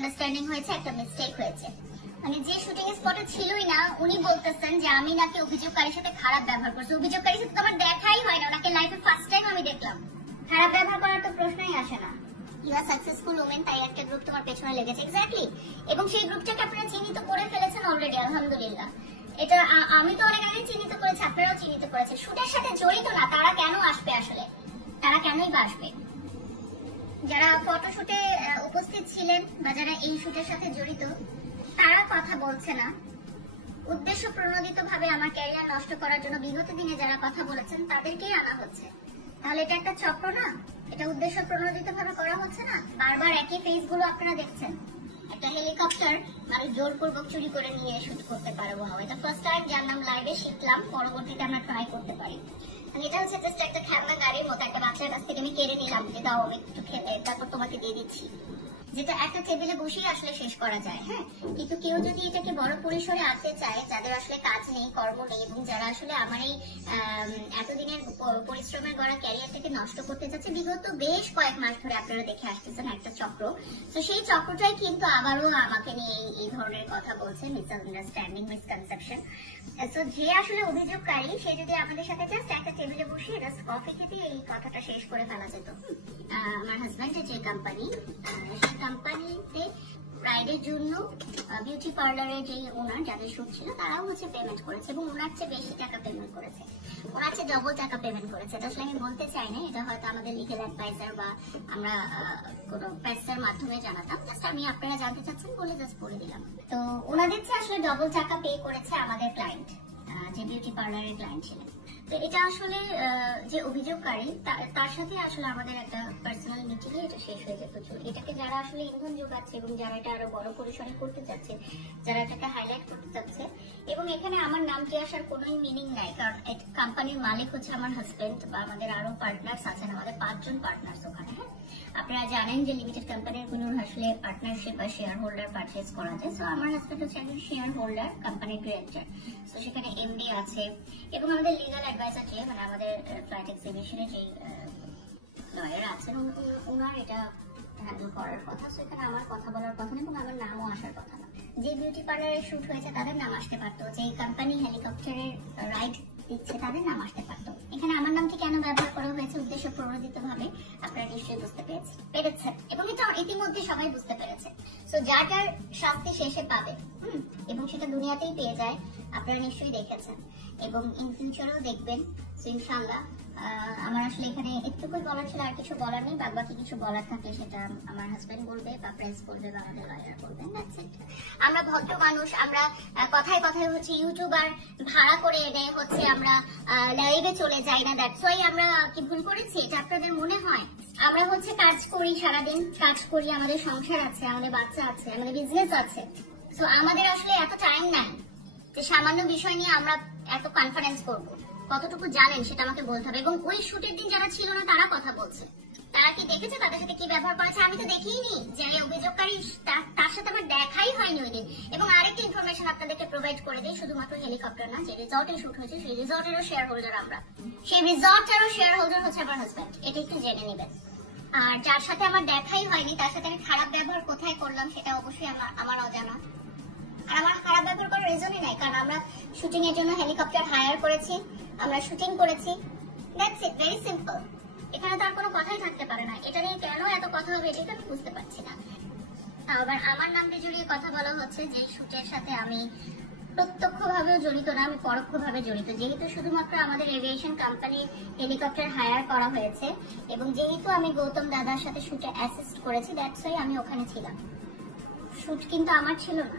Misunderstanding হয়েছে, একটা mistake হয়েছে। মানে যে শুটিং স্পটে ছিলই না উনি বলতেছেন যে আমি নাকি অভিযোগকারীর সাথে খারাপ ব্যবহার করছি। অভিযোগকারীর সাথে তো আমার দেখাই হয় না, ওনাকে লাইফে ফার্স্ট টাইম আমি দেখলাম। খারাপ ব্যবহার করার তো প্রশ্নই আসে না। ইউ আর সাকসেসফুল ওমেন, তাই একটা গ্রুপ তোমার পেছনে লেগেছে। এক্স্যাক্টলি। এবং সেই গ্রুপটাকে আপনারা চিহ্নিত করে ফেলেছেন অলরেডি, আলহামদুলিল্লাহ। এটা আমি তো অনেক আগে চিহ্নিত করেছি, আপনারাও চিহ্নিত করেছেন। শুটের সাথে জড়িত না তারা কেন আসবে? আসলে তারা কেনই বা আসবে? যারা ফটোশুটে উপস্থিত ছিলেন বা যারা এই শুটের সাথে জড়িত তারা কথা বলছে না। উদ্দেশ্য প্রণোদিত ভাবে আমার ক্যারিয়ার নষ্ট করার জন্য বিগত দিনে যারা কথা বলেছেন তাদেরকেই আনা হচ্ছে। তাহলে এটা একটা চক্র না? এটা উদ্দেশ্য প্রণোদিত ভাবে করা হচ্ছে না? বারবার একই ফেস গুলো আপনারা দেখছেন। একটা হেলিকপ্টার মানে জোরপূর্বক চুরি করে নিয়ে শুট করতে পারবো। এটা ফার্স্ট টাইম জানলাম, লাইভে শিখলাম, পরবর্তীতে আমরা ট্রাই করতে পারি। এটা হচ্ছে জাস্ট একটা খেলনা গাড়ির মতো, একটা বাচ্চার কাছ থেকে আমি কেড়ে নিলাম যে দাও আমি একটু খেতে, তারপর তোমাকে দিয়ে দিচ্ছি, যেটা একটা টেবিলে বসেই আসলে শেষ করা যায়। হ্যাঁ, কিন্তু কেউ যদি এটাকে বড় পরিসরে আনতে চায়, যাদের আসলে কাজ নেই, কর্ম নেই, এবং যারা আসলে আমার এই এতদিনের পরিশ্রমের গড়া ক্যারিয়ারটাকে নষ্ট করতে চাচ্ছে, বিগত বেশ কয়েক মাস ধরে আপনারা দেখে আসতেছেন একটা চক্র। তো সেই চক্রটাই কিন্তু আবারও আমাকে নিয়ে এই ধরনের কথা বলছে, মিসআন্ডারস্ট্যান্ডিং, মিসকনসেপশন। তো যে আসলে অভিযোগকারী সে যদি আমাদের সাথে জাস্ট একটা টেবিলে বসে জাস্ট কফি খেতে এই কথাটা শেষ করে ফেলা যেত। আমার হাজব্যান্ডের যে কোম্পানি, সেই কোম্পানিতে ব্রাইডের জন্য বিউটি পার্লারের যে ওনার যাদের শুট ছিল তারাও হচ্ছে পেমেন্ট করেছে, এবং ওনার চেয়ে বেশি টাকা পেমেন্ট করেছে, ওনার চেয়ে ডবল টাকা পেমেন্ট করেছে। এটা আসলে আমি বলতে চাই না, এটা হয়তো আমাদের লিগ্যাল অ্যাডভাইজার বা আমরা কোনো প্রেসের মাধ্যমে জানাতাম। জাস্ট আমি আপনারা জানতে চাচ্ছেন বলে জাস্ট বলে দিলাম। তো ওনাদের চেয়ে আসলে ডবল টাকা পে করেছে আমাদের ক্লায়েন্ট, যে বিউটি পার্লারের ক্লায়েন্ট ছিলেন। তো এটা আসলে যে অভিযোগকারী তার সাথে আসলে আমাদের একটা পার্সোনাল মিটিং এ এটা শেষ হয়ে যেত। এটাকে যারা আসলে ইন্ধন যোগাচ্ছে এবং যারা এটা আরো বড় পরিসরে করতে চাচ্ছে, যারা এটাকে হাইলাইট করতে চাচ্ছে, এবং এখানে আমার নামটি আসার কোনোই মিনিং নাই, কারণ কোম্পানির মালিক হচ্ছে আমার হাজবেন্ড বা আমাদের আরো পার্টনার্স আছেন, আমাদের 5 জন পার্টনার্স ওখানে। হ্যাঁ, আপনারা জানেন যে লিমিটেড কোম্পানির গুলোর আসলে পার্টনারশিপ বা শেয়ার হোল্ডার পারচেজ করা যায়। সো আমার হাজবেন্ড হচ্ছে একজন শেয়ার হোল্ডার, কোম্পানির ডিরেক্টর। তো সেখানে এমডি আছে, এবং আমাদের লিগাল অ্যাডভাইজার যে মানে আমাদের ফ্লাইট এক্সিবিশনে যে লয়ার আছেন ওনার এটা হ্যান্ডেল করার কথা। সো এখানে আমার কথা বলার কথা না, এবং আমার নামও আসার কথা না। যে বিউটি পার্লারে শুট হয়েছে তাদের নাম আসতে পারতো, যে কোম্পানি হেলিকপ্টারের রাইড দিচ্ছে তাদের নাম আসতে পারতো। এখানে আমার নামটি কেন ব্যবহার করা হয়েছে উদ্দেশ্য প্রণোদিত ভাবে আপনারা নিশ্চয়ই বুঝতে পেরেছেন, এবং এটা ইতিমধ্যে সবাই বুঝতে পেরেছে। সো যার যার শাস্তি শেষে পাবে, এবং সেটা দুনিয়াতেই পেয়ে যায়, আপনারা নিশ্চয়ই দেখেছেন এবং ইন ফিউচারেও দেখবেন। সো ইনশাআল্লাহ আমার আসলে এখানে একটুকুই বলার ছিল, আর কিছু বলার নেই। বাকি কিছু বলার থাকলে সেটা আমার হাজবেন্ড বলবে বা প্রেস বলবে বা আমাদের লয়ার বলবেন। That's it. আমরা ভদ্র মানুষ, আমরা কথায় কথায় হচ্ছে ইউটিউবার ভাড়া করে এনে হচ্ছে আমরা লাইভে চলে যাই না। দ্যাটস ওয়াই আমরা কি ভুল করেছি এটা আপনাদের মনে হয়? আমরা হচ্ছে কাজ করি, সারাদিন কাজ করি, আমাদের সংসার আছে, আমাদের বাচ্চা আছে, আমাদের বিজনেস আছে। সো আমাদের আসলে এত টাইম নাই যে সামান্য বিষয় নিয়ে আমরা এত কনফারেন্স করব। কতটুকু জানেন সেটা আমাকে বলতে হবে। এবং ওই শুটের দিন যারা ছিল না তারা কথা বলছে, তারা কি দেখেছে তাদের সাথে কি ব্যবহার করেছে? আমি তো দেখিনি, যে অভিযোগকারী তার সাথে আমার দেখাই হয়নি ওই দিন। এবং আরেকটা ইনফরমেশন আপনাদেরকে প্রোভাইড করে দিই, শুধুমাত্র হেলিকপ্টার না, যে রিসর্টে শুট হয়েছে সেই রিসর্টেরও শেয়ার হোল্ডার আমরা, সেই রিসর্টেরও শেয়ার হোল্ডার হচ্ছে আমার হাজব্যান্ড। এটা একটু জেনে নেবেন। আর যার সাথে আমার দেখাই হয়নি তার সাথে আমি খারাপ ব্যবহার কোথায় করলাম সেটা অবশ্যই আমার অজানা। আর আমার খারাপ ব্যবহার করার রিজনই নাই, কারণ আমরা শুটিং এর জন্য হেলিকপ্টার হায়ার করেছি, আমরা শুটিং করেছি। That's it, very simple. এখানে তার কোনো কথাই থাকতে পারে না। এটা নিয়ে কেন এত কথা হবে এটা আমি বুঝতে পারছি না। আবার আমার নামটি জড়িয়ে কথা বলা হচ্ছে, যে শুটের সাথে আমি প্রত্যক্ষভাবেও জড়িত না, আমি পরোক্ষভাবে জড়িত। যেহেতু শুধুমাত্র আমাদের এভিয়েশন কোম্পানি হেলিকপ্টার হায়ার করা হয়েছে, এবং যেহেতু আমি গৌতম দাদার সাথে শুটে অ্যাসিস্ট করেছি, দ্যাটস ওয়াই আমি ওখানে ছিলাম। শুট কিন্তু আমার ছিল না।